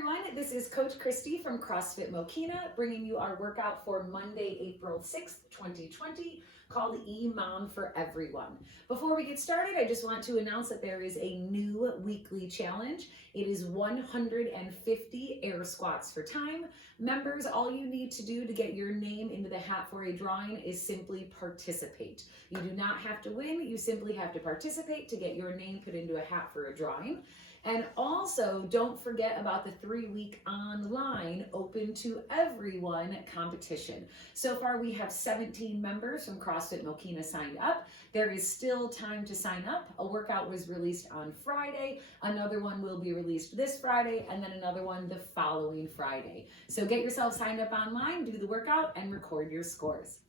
everyone, this is Coach Christy from CrossFit Mokina bringing you our workout for Monday, April 6th, 2020 called EMOM for Everyone. Before we get started, I just want to announce that there is a new weekly challenge. It is 150 air squats for time. Members, all you need to do to get your name into the hat for a drawing is simply participate. You do not have to win, you simply have to participate to get your name put into a hat for a drawing. And also, don't forget about the 3-week online open to everyone competition. So far, we have 17 members from CrossFit Mokina signed up. There is still time to sign up. A workout was released on Friday. Another one will be released this Friday, and then another one the following Friday. So get yourself signed up online, do the workout, and record your scores.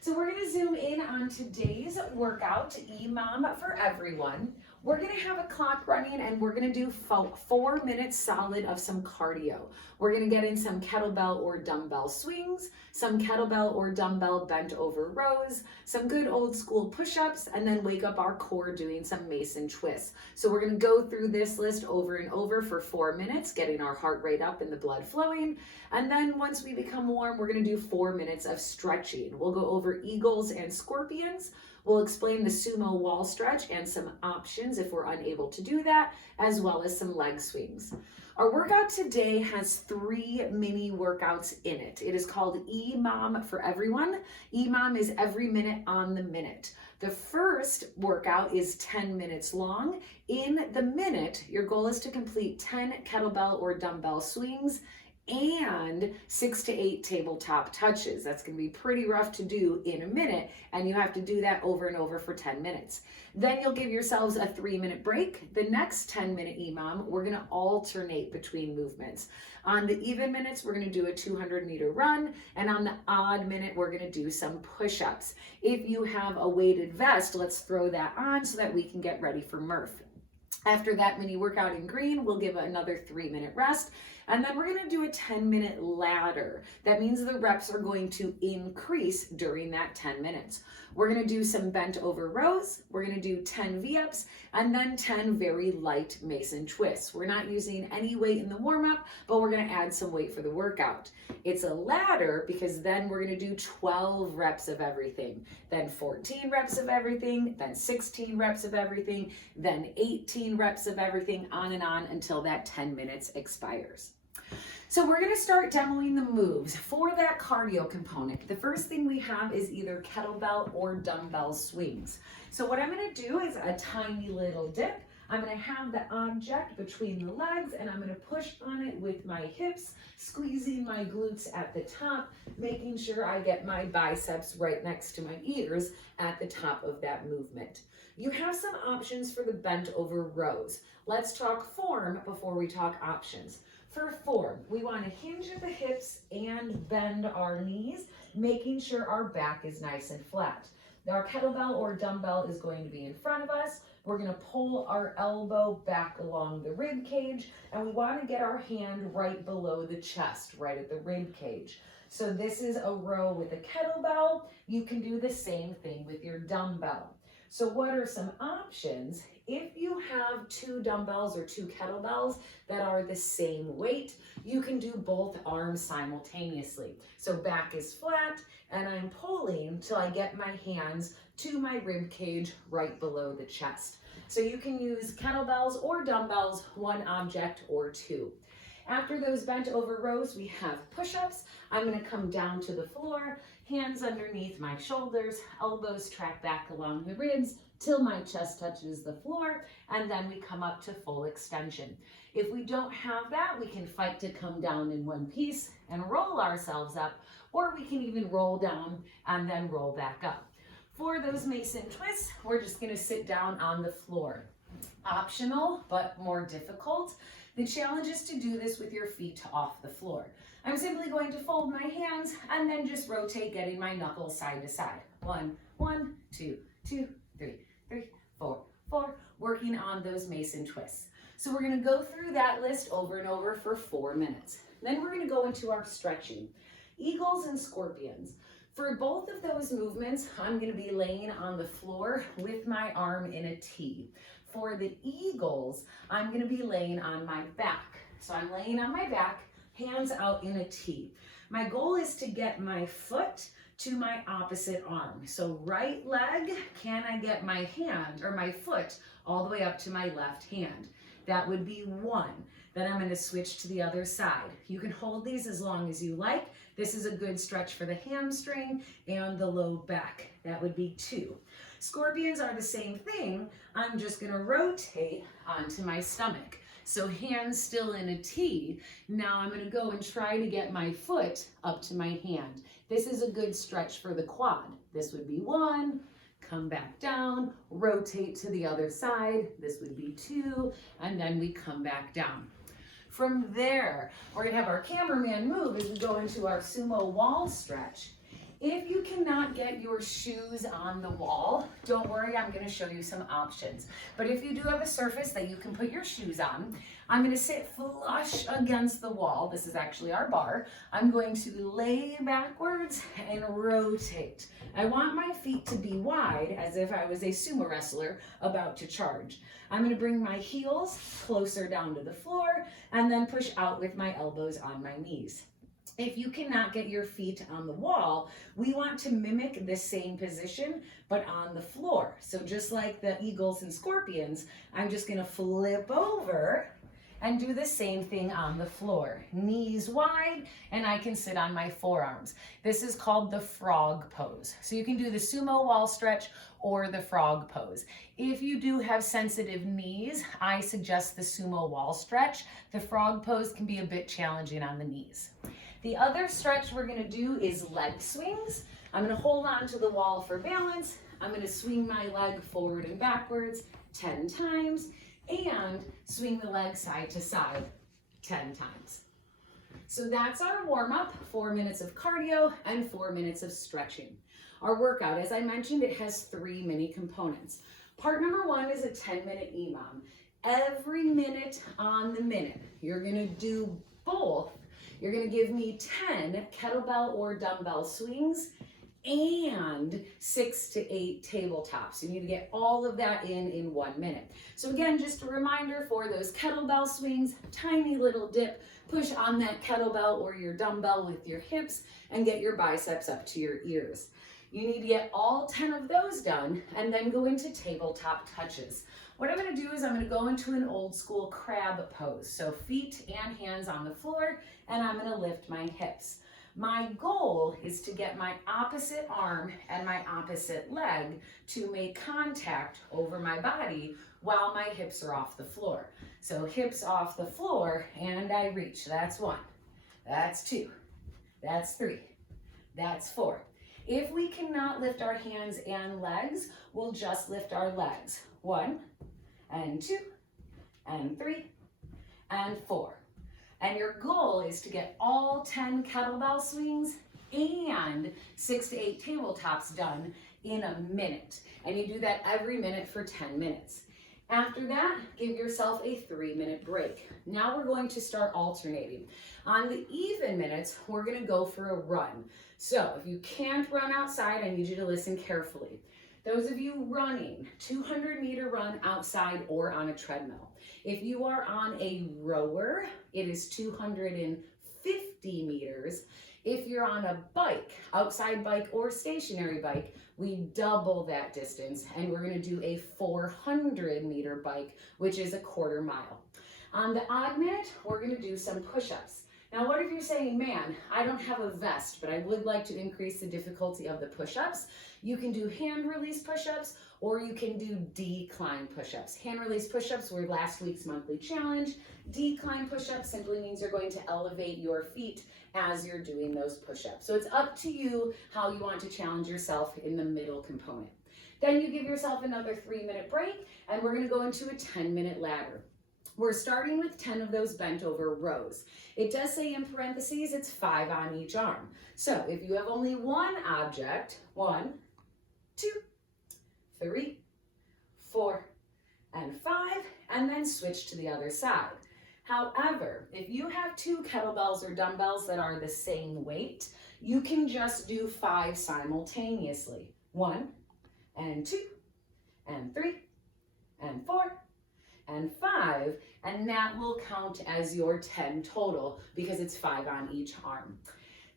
So we're going to zoom in on today's workout, EMOM for Everyone. We're going to have a clock running and we're going to do 4 minutes solid of some cardio. We're going to get in some kettlebell or dumbbell swings, some kettlebell or dumbbell bent over rows, some good old school push-ups, and then wake up our core doing some Mason twists. So we're going to go through this list over and over for 4 minutes, getting our heart rate up and the blood flowing. And then once we become warm, we're going to do 4 minutes of stretching. We'll go over eagles and scorpions. We'll explain the sumo wall stretch and some options if we're unable to do that, as well as some leg swings. Our workout today has 3 mini workouts in it. It is called EMOM for Everyone. EMOM is every minute on the minute. The first workout is 10 minutes long. In the minute, your goal is to complete 10 kettlebell or dumbbell swings and 6 to 8 tabletop touches. That's going to be pretty rough to do in a minute, and you have to do that over and over for 10 minutes. Then you'll give yourselves a 3-minute break. The next 10-minute EMOM, we're going to alternate between movements. On the even minutes, we're going to do a 200-meter run, and on the odd minute, we're going to do some push-ups. If you have a weighted vest, let's throw that on so that we can get ready for Murph. After that mini workout in green, we'll give another 3-minute rest. And then we're going to do a 10-minute ladder. That means the reps are going to increase during that 10 minutes. We're going to do some bent over rows. We're going to do 10 V-ups and then 10 very light Mason twists. We're not using any weight in the warm-up, but we're going to add some weight for the workout. It's a ladder because then we're going to do 12 reps of everything, then 14 reps of everything, then 16 reps of everything, then 18 reps of everything, on and on until that 10 minutes expires. So we're going to start demoing the moves for that cardio component. The first thing we have is either kettlebell or dumbbell swings. So what I'm going to do is a tiny little dip. I'm going to have the object between the legs and I'm going to push on it with my hips, squeezing my glutes at the top, making sure I get my biceps right next to my ears at the top of that movement. You have some options for the bent over rows. Let's talk form before we talk options. For form, we want to hinge at the hips and bend our knees, making sure our back is nice and flat. Our kettlebell or dumbbell is going to be in front of us. We're going to pull our elbow back along the rib cage, and we want to get our hand right below the chest, right at the rib cage. So this is a row with a kettlebell. You can do the same thing with your dumbbell. So what are some options? If you have 2 dumbbells or 2 kettlebells that are the same weight, you can do both arms simultaneously. So back is flat and I'm pulling till I get my hands to my rib cage right below the chest. So you can use kettlebells or dumbbells, 1 object or 2. After those bent over rows, we have push-ups. I'm going to come down to the floor, hands underneath my shoulders, elbows track back along the ribs till my chest touches the floor, and then we come up to full extension. If we don't have that, we can fight to come down in one piece and roll ourselves up, or we can even roll down and then roll back up. For those Mason twists, we're just going to sit down on the floor. Optional, but more difficult. The challenge is to do this with your feet off the floor. I'm simply going to fold my hands and then just rotate, getting my knuckles side to side. 1, 1, 2, 2, 3, 3, 4, 4, working on those Mason twists. So we're going to go through that list over and over for 4 minutes. Then we're going to go into our stretching. Eagles and scorpions. For both of those movements, I'm going to be laying on the floor with my arm in a T. For the eagles, I'm going to be laying on my back. So I'm laying on my back, hands out in a T. My goal is to get my foot to my opposite arm. So right leg, can I get my hand or my foot all the way up to my left hand? That would be 1. Then I'm going to switch to the other side. You can hold these as long as you like. This is a good stretch for the hamstring and the low back. That would be 2. Scorpions are the same thing. I'm just going to rotate onto my stomach. So hands still in a T. Now I'm going to go and try to get my foot up to my hand. This is a good stretch for the quad. This would be 1. Come back down, rotate to the other side. This would be 2, and then we come back down. From there, we're gonna have our cameraman move as we go into our sumo wall stretch. If you cannot get your shoes on the wall, don't worry, I'm gonna show you some options. But if you do have a surface that you can put your shoes on, I'm gonna sit flush against the wall. This is actually our bar. I'm going to lay backwards and rotate. I want my feet to be wide as if I was a sumo wrestler about to charge. I'm gonna bring my heels closer down to the floor and then push out with my elbows on my knees. If you cannot get your feet on the wall, we want to mimic this same position, but on the floor. So just like the eagles and scorpions, I'm just gonna flip over and do the same thing on the floor. Knees wide, and I can sit on my forearms. This is called the frog pose. So you can do the sumo wall stretch or the frog pose. If you do have sensitive knees, I suggest the sumo wall stretch. The frog pose can be a bit challenging on the knees. The other stretch we're gonna do is leg swings. I'm gonna hold on to the wall for balance. I'm gonna swing my leg forward and backwards 10 times and swing the leg side to side 10 times. So that's our warm up, 4 minutes of cardio and 4 minutes of stretching. Our workout, as I mentioned, it has 3 mini components. Part number 1 is a 10-minute EMOM. Every minute on the minute, you're gonna do both. You're gonna give me 10 kettlebell or dumbbell swings and 6 to 8 tabletops. You need to get all of that in 1 minute. So again, just a reminder for those kettlebell swings, tiny little dip, push on that kettlebell or your dumbbell with your hips and get your biceps up to your ears. You need to get all 10 of those done and then go into tabletop touches. What I'm gonna do is I'm gonna go into an old school crab pose. So feet and hands on the floor, and I'm gonna lift my hips. My goal is to get my opposite arm and my opposite leg to make contact over my body while my hips are off the floor. So hips off the floor, and I reach. That's 1, that's 2, that's 3, that's 4. If we cannot lift our hands and legs, we'll just lift our legs. 1, and 2, and 3, and 4. And your goal is to get all 10 kettlebell swings and 6 to 8 tabletops done in a minute. And you do that every minute for 10 minutes. After that, give yourself a 3-minute break. Now we're going to start alternating. On the even minutes, we're gonna go for a run. So if you can't run outside, I need you to listen carefully. Those of you running, 200-meter run outside or on a treadmill. If you are on a rower, it is 250 meters. If you're on a bike, outside bike or stationary bike, we double that distance and we're gonna do a 400-meter bike, which is a 1/4 mile. On the odd minute, we're gonna do some push-ups. Now, what if you're saying, man, I don't have a vest, but I would like to increase the difficulty of the push-ups? You can do hand release push-ups or you can do decline push-ups. Hand release push-ups were last week's monthly challenge. Decline push-ups simply means you're going to elevate your feet as you're doing those push-ups. So it's up to you how you want to challenge yourself in the middle component. Then you give yourself another 3-minute break and we're gonna go into a 10-minute ladder. We're starting with 10 of those bent over rows. It does say in parentheses, it's 5 on each arm. So if you have only one object, 1, 2, 3, 4, and 5, and then switch to the other side. However, if you have 2 kettlebells or dumbbells that are the same weight, you can just do 5 simultaneously. 1, and 2, and 3, and 4, and 5, and that will count as your 10 total because it's 5 on each arm.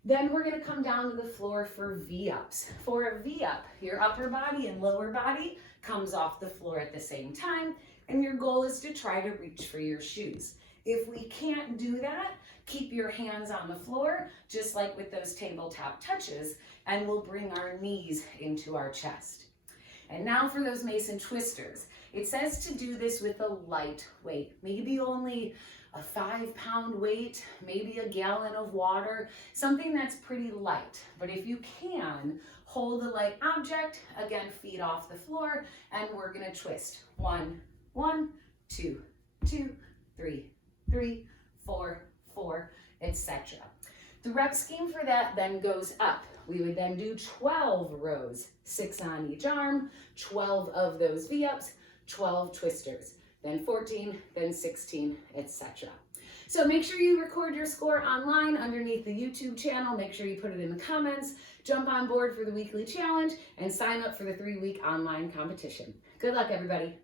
Then we're going to come down to the floor for V-ups. For a V-up, your upper body and lower body comes off the floor at the same time, and your goal is to try to reach for your shoes. If we can't do that, keep your hands on the floor, just like with those tabletop touches, and we'll bring our knees into our chest. And now for those Mason twisters. It says to do this with a light weight, maybe only a 5-pound weight, maybe a gallon of water, something that's pretty light. But if you can, hold a light object, again, feet off the floor, and we're gonna twist. 1, 1, 2, 2, 3, 3, 4, 4, etc. The rep scheme for that then goes up. We would then do 12 rows, 6 on each arm, 12 of those V-ups, 12 twisters, then 14, then 16, etc. So make sure you record your score online underneath the YouTube channel. Make sure you put it in the comments, jump on board for the weekly challenge, and sign up for the 3-week online competition. Good luck, everybody.